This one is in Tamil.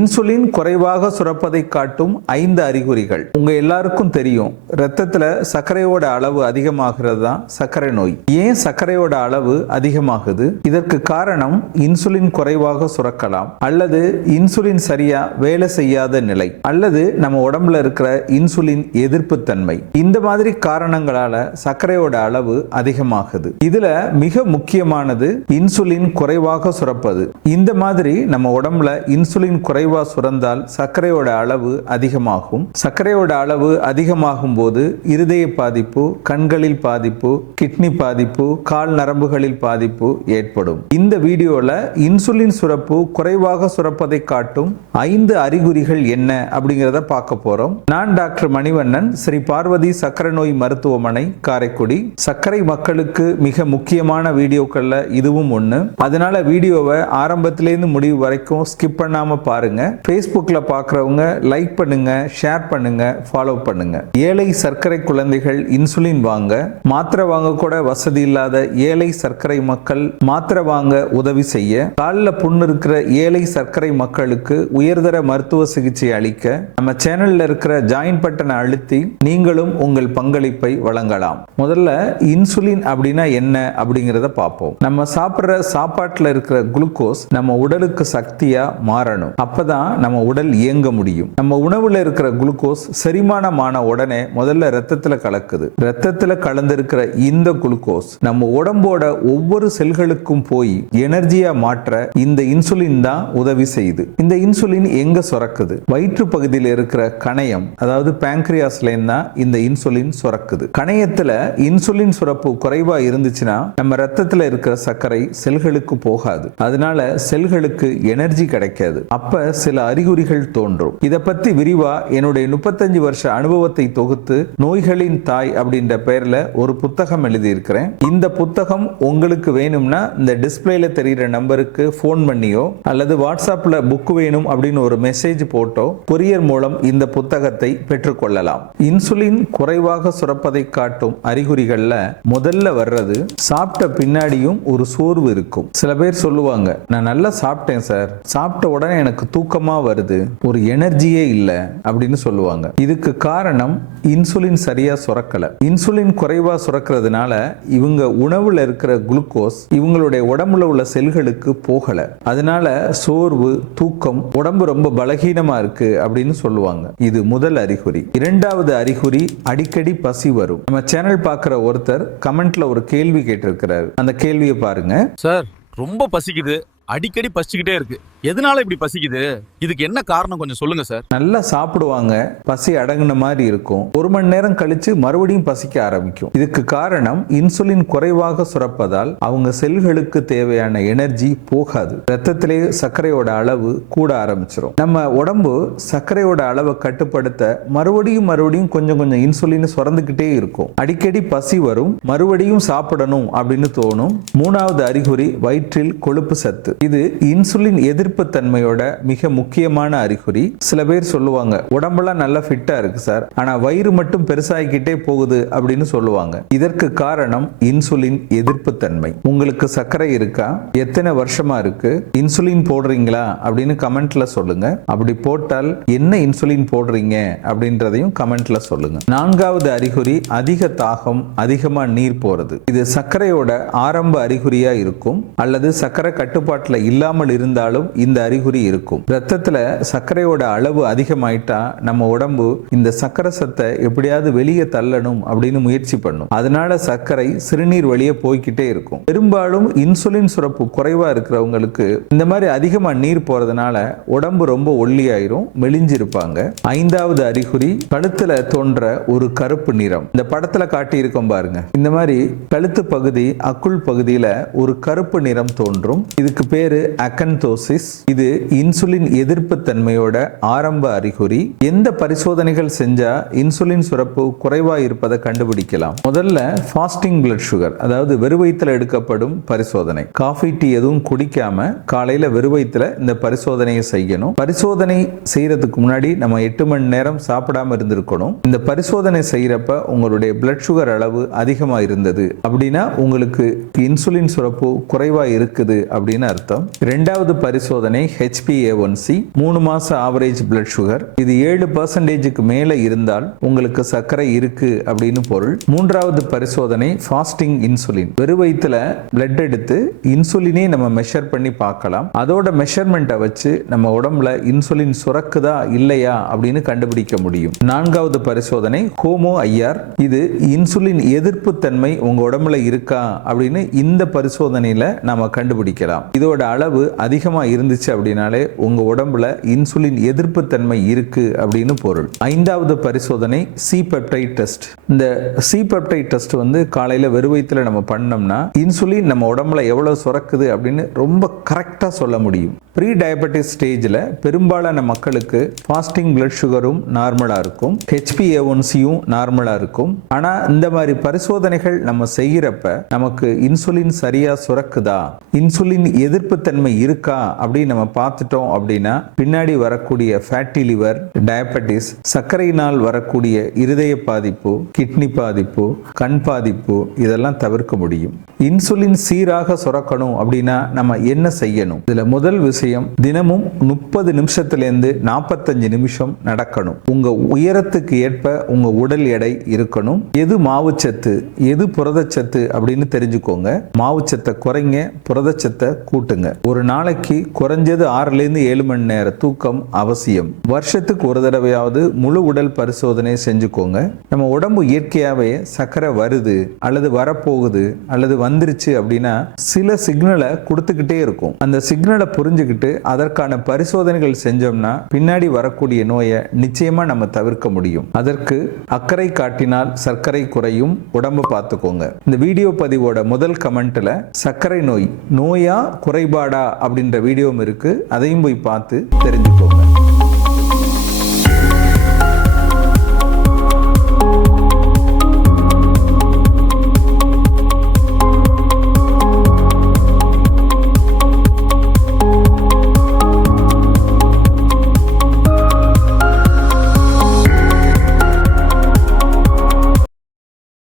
இன்சுலின் குறைவாக சுரப்பதை காட்டும் 5 அறிகுறிகள். உங்க எல்லாருக்கும் தெரியும், ரத்தத்துல சர்க்கரையோட அளவு அதிகமாகிறது தான் சர்க்கரை நோய். ஏன் சர்க்கரையோட அளவு அதிகமாகுது? இதற்கு காரணம் இன்சுலின் குறைவாக சுரக்கலாம், அல்லது இன்சுலின் சரியா வேலை செய்யாத நிலை, அல்லது நம்ம உடம்புல இருக்கிற இன்சுலின் எதிர்ப்பு தன்மை. இந்த மாதிரி காரணங்களால சர்க்கரையோட அளவு அதிகமாகுது. இதுல மிக முக்கியமானது இன்சுலின் குறைவாக சுரப்பது. இந்த மாதிரி நம்ம உடம்புல இன்சுலின் குறைவா சுரந்தால் சர்க்கரையோட அளவு அதிகமாகும். சர்க்கரையோட அளவு அதிகமாகும் போது இருதய பாதிப்பு, கண்களில் பாதிப்பு, கிட்னி பாதிப்பு, கால் நரம்புகளில் பாதிப்பு ஏற்படும். இந்த வீடியோல இன்சுலின் சுரப்பு குறைவாக சுரப்பதை காட்டும் 5 அறிகுறிகள் என்ன அப்படிங்கிறத பார்க்க போறோம். நான் டாக்டர் மணிவண்ணன், ஸ்ரீ பார்வதி சர்க்கரை நோய் மருத்துவமனை, காரைக்குடி. சர்க்கரை மக்களுக்கு மிக முக்கியமான வீடியோக்கள்ல இதுவும் ஒண்ணு. அதனால வீடியோவை ஆரம்பத்திலேருந்து முடிவு வரைக்கும் ஸ்கிப் பண்ணாம பாருங்க. Facebookல பார்க்கறவங்க லைக் பண்ணுங்க, ஷேர் பண்ணுங்க, ஃபாலோ பண்ணுங்க. ஏழை சர்க்கரை குழந்தைகள் இன்சுலின் வாங்க, மாத்திரை வாங்க கூட வசதி இல்லாத ஏழை சர்க்கரை மக்கள் மாத்திரை வாங்க உதவி செய்ய, காலில் புண்ணு இருக்கிற ஏழை சர்க்கரை மக்களுக்கு உயர்தர மருத்துவ சிகிச்சை அளிக்க நம்ம சேனல்ல இருக்கிற ஜாயின் பட்டனை அழுத்தி நீங்களும் உங்கள் பங்களிப்பை வழங்கலாம். முதல்ல இன்சுலின் அப்படின்னா என்ன அப்படிங்கறத பார்ப்போம். நம்ம சாப்பிடுற சாப்பாட்டுல இருக்கிற குளுக்கோஸ் நம்ம உடலுக்கு சக்தியா மாறணும். அப்பதான் நம்ம உடல் இயங்க முடியும். நம்ம உணவுல இருக்கிற குளுக்கோஸ் செரிமானமான உடனே முதல்ல ரத்தத்துல கலக்குது. ரத்தத்துல கலந்திருக்கிற இந்த குளுக்கோஸ் நம்ம உடம்போட ஒவ்வொரு செல்களுக்கும் போய் எனர்ஜியா மாற்ற இந்த இன்சுலின் தான் உதவி செய்யுது. இந்த இன்சுலின் எங்க சுரக்குது? வயிற்று பகுதியில் இருக்கிற கணையம், அதாவது பேங்க்ரியாஸ்ல தான் இந்த இன்சுலின் சுரக்குது. கணையத்துல இன்சுலின் சுரப்பு குறைவா இருந்துச்சுன்னா நம்ம ரத்தத்துல இருக்கிற சர்க்கரை செல்களுக்கு போகாது. அதனால செல்களுக்கு எனர்ஜி கிடைக்காது. அப்ப சில அறிகுறிகள் தோன்றும். இத பத்தி விரிவா என்னுடைய 35 வருஷ அனுபவத்தை தொகுத்து நோய்களின் தாய் அப்படின்ற பெயர்ல ஒரு புத்தகம் எழுதியிருக்கிறேன். இந்த புத்தகம் உங்களுக்கு வேணும்னா இந்த டிஸ்பிளேல தெரிகிற நம்பருக்கு போன் பண்ணியோ அல்லது வாட்ஸ்அப்ல புக் வேணும் அப்படின்னு ஒரு மெசேஜ் போட்டோ கொரியர் மூலம் இந்த புத்தகத்தை பெற்றுக்கொள்ளலாம். இன்சுலின் குறைவாக சுரப்பதை காட்டும் அறிகுறிகள்ல முதல்ல வர்றது சாப்பிட்ட பின்னாடியும் ஒரு சோர்வு இருக்கும். சில பேர் சொல்லுவாங்க, நான் நல்லா சாப்பிட்டேன் சார், சாப்பிட்ட உடனே எனக்கு தூக்கமா வருது, ஒரு எனர்ஜியே இல்ல அப்படின்னு சொல்லுவாங்க. இதுக்கு காரணம் இன்சுலின் சரியா சுரக்கல. இன்சுலின் குறைவா சுரக்கிறதுனால இவங்க உணவுல இருக்கிற குளுக்கோஸ் இவங்களுடைய உடம்புல உள்ள செல்களுக்கு போகல. அதனால சோர்வு, தூக்கம், உடம்பு ரொம்ப பலகீனமா இருக்கு அப்படின்னு சொல்லுவாங்க. இது முதல் அறிகுறி. இரண்டாவது அறிகுறி, அடிக்கடி பசி வரும். நம்ம சேனல் பார்க்கிற ஒருத்தர் கமெண்ட்ல ஒரு கேள்வி கேட்டிருக்கிறாரு. அந்த கேள்வியை பாருங்க. சார், ரொம்ப பசிக்குது, அடிக்கடி பசிக்கிட்டே இருக்கு, எதனால இப்படி பசிக்குது? இதுக்கு என்ன காரணம் கொஞ்சம் சொல்லுங்க சார். நல்லா சாப்பிடுவாங்க, பசி அடங்கின மாதிரி இருக்கும், 1 மணி நேரம் கழிச்சு மறுபடியும் பசிக்க ஆரம்பிக்கும். இதுக்கு காரணம் இன்சுலின் குறைவாக சுரப்பதால் அவங்க செல்களுக்கு தேவையான எனர்ஜி போகாது. ரத்தத்திலே சர்க்கரையோட அளவு கூட ஆரம்பிச்சிடும். நம்ம உடம்பு சர்க்கரையோட அளவை கட்டுப்படுத்த மறுபடியும் கொஞ்சம் இன்சுலின் சுரந்துகிட்டே இருக்கும். அடிக்கடி பசி வரும், மறுபடியும் சாப்பிடணும் அப்படின்னு தோணும். மூணாவது அறிகுறி, வயிற்றில் கொழுப்பு சத்து. இது இன்சுலின் எதிர்ப்பு தன்மையோட மிக முக்கியமான அறிகுறி. சில பேர் சொல்லுவாங்க, உடம்பெல்லாம் நல்லா ஃபிட்டா இருக்கு சார், ஆனா வயிறு மட்டும் பெருசாகிக்கிட்டே போகுது அப்படின்னு சொல்லுவாங்க. இதற்கு காரணம் இன்சுலின் எதிர்ப்பு தன்மை. உங்களுக்கு சர்க்கரை இருக்கா? எத்தனை வருஷமா இருக்கு? இன்சுலின் போடுறீங்களா அப்படின்னு கமெண்ட்ல சொல்லுங்க. அப்படி போட்டால் என்ன இன்சுலின் போடுறீங்க அப்படின்றதையும் கமெண்ட்ல சொல்லுங்க. நான்காவது அறிகுறி, அதிக தாகம், அதிகமா நீர் போறது. இது சர்க்கரையோட ஆரம்ப அறிகுறியா இருக்கும், அல்லது சர்க்கரை கட்டுப்பாட்டுல இல்லாமல் இருந்தாலும் இந்த அறிகுறி இருக்கும். ரத்தத்துல சர்க்கரையோட அளவு அதிகமாயிட்டா நம்ம உடம்பு இந்த சர்க்கரை சத்தை எப்படியாவது வெளியே தள்ளணும் அப்படின்னு முயற்சி பண்ணும். அதனால சர்க்கரை சிறுநீர் வழியே போய்கிட்டே இருக்கும். பெரும்பாலும் இன்சுலின் சுரப்பு குறைவா இருக்கிறவங்களுக்கு இந்த மாதிரி அதிகமா நீர் போறதுனால உடம்பு ரொம்ப ஒல்லியாயிரும், மெலிஞ்சிருப்பாங்க. ஐந்தாவது அறிகுறி, கழுத்துல தோன்ற ஒரு கருப்பு நிறம். இந்த படத்துல காட்டி இருக்கும் பாருங்க, இந்த மாதிரி கழுத்து பகுதி, அக்குள் பகுதியில ஒரு கருப்பு நிறம் தோன்றும். இதுக்கு பேரு அகந்தோசிஸ். இது இன்சுலின் எதிர்ப்பு தன்மையோட ஆரம்ப அறிகுறி. எந்த பரிசோதனைகள் செஞ்சா இன்சுலின் சுரப்பு குறைவா இருப்பதை கண்டுபிடிக்கலாம்? முதல்ல ஃபாஸ்டிங் பிளட் சுகர், அதாவது வெறுவயித்துல எடுக்கப்படும் பரிசோதனை. காஃபி, டீ எதுவும் குடிக்காம காலையில வெறுவயித்துல இந்த பரிசோதனையை செய்யணும். பரிசோதனை செய்யறதுக்கு முன்னாடி நம்ம 8 மணி நேரம் சாப்பிடாம இருந்திருக்கணும். இந்த பரிசோதனை செய்யறப்ப உங்களுடைய பிளட் சுகர் அளவு அதிகமா இருந்தது அப்படின்னா உங்களுக்கு இன்சுலின் சுரப்பு குறைவா இருக்குது அப்படின்னு அர்த்தம். இரண்டாவது பரிசோதனை பரிசோதனை HbA1c, 3 மாச ஆவரேஜ் பிளட் சுகர். இது 7% மேல இருந்தால் உங்களுக்கு சர்க்கரை இருக்கு அப்படின்னு பொருள். 3வது பரிசோதனை ஃபாஸ்டிங் இன்சுலின். வெறும் வயித்துல பிளட் எடுத்து இன்சுலினே நம்ம மெஷர் பண்ணி பார்க்கலாம். அதோட மெஷர்மெண்ட்டை வச்சு நம்ம உடம்புல இன்சுலின் சுரக்குதா இல்லையா அப்படின்னு கண்டுபிடிக்க முடியும். 4வது பரிசோதனை ஹோமோ IR. இது இன்சுலின் எதிர்ப்பு தன்மை உங்க உடம்புல இருக்கா அப்படின்னு இந்த பரிசோதனையில நாம கண்டுபிடிக்கலாம். இதோட அளவு அதிகமா இருந்துச்சு அப்படின்னாலே உங்க உடம்புல இன்சுலின் எதிர்ப்பு தன்மை இருக்கு அப்படின்னு பொருள். 5வது பரிசோதனை C பெப்டைட் டெஸ்ட். இந்த C பெப்டைட் டெஸ்ட் வந்து காலையில வெறும் வயித்துல நம்ம பண்ணோம்னா இன்சுலின் நம்ம உடம்புல எவ்வளவு சுரக்குது அப்படின்னு ரொம்ப கரெக்டா சொல்ல முடியும். ப்ரீ டயபெட்டிஸ் ஸ்டேஜில் பெரும்பாலான மக்களுக்கு ஃபாஸ்டிங் பிளட் சுகரும் நார்மலாக இருக்கும், HbA1cயும் நார்மலாக இருக்கும். ஆனால் இந்த மாதிரி பரிசோதனைகள் நம்ம செய்கிறப்ப நமக்கு இன்சுலின் சரியா சுரக்குதா, இன்சுலின் எதிர்ப்பு தன்மை இருக்கா அப்படின்னு நம்ம பார்த்துட்டோம் அப்படின்னா பின்னாடி வரக்கூடிய ஃபேட்டி லிவர், டயபெட்டிஸ், சர்க்கரையினால் வரக்கூடிய இருதய பாதிப்பு, கிட்னி பாதிப்பு, கண் பாதிப்பு இதெல்லாம் தவிர்க்க முடியும். இன்சுலின் சீராக சுரக்கணும் அப்படின்னா நம்ம என்ன செய்யணும்? இதுல முதல் விஷயம், தினமும் 30 நிமிஷத்திலிருந்து 45 நிமிஷம் நடக்கணும். உங்க உயரத்துக்கு ஏற்ப உங்க உடல் எடை இருக்கணும். எது மாவுச்சத்து எது புரதச்சத்து அப்படின்னு தெரிஞ்சுக்கோங்க. மாவுச்சத்தை குறைங்க, புரதச்சத்தை கூட்டுங்க. ஒரு நாளைக்கு குறைஞ்சது 6லேருந்து 7 மணி நேர தூக்கம் அவசியம். வருஷத்துக்கு ஒரு தடவையாவது முழு உடல் பரிசோதனை செஞ்சுக்கோங்க. நம்ம உடம்பு இயற்கையாவே சர்க்கரை வருது அல்லது வரப்போகுது அல்லது வந்துருச்சு அப்படின்னா சில சிக்னலை கொடுத்துக்கிட்டே இருக்கும். அந்த சிக்னலை புரிஞ்சுக்கிட்டு அதற்கான பரிசோதனைகள் செஞ்சோம்னா பின்னாடி வரக்கூடிய நோயை நிச்சயமா நம்ம தவிர்க்க முடியும். அதற்கு அக்கறை காட்டினால் சர்க்கரை குறையும். உடம்பு பார்த்துக்கோங்க. இந்த வீடியோ பதிவோட முதல் கமெண்ட்ல சர்க்கரை நோய் நோயா குறைபாடா அப்படின்ற வீடியோவும் இருக்கு. அதையும் போய் பார்த்து தெரிஞ்சுக்கோங்க.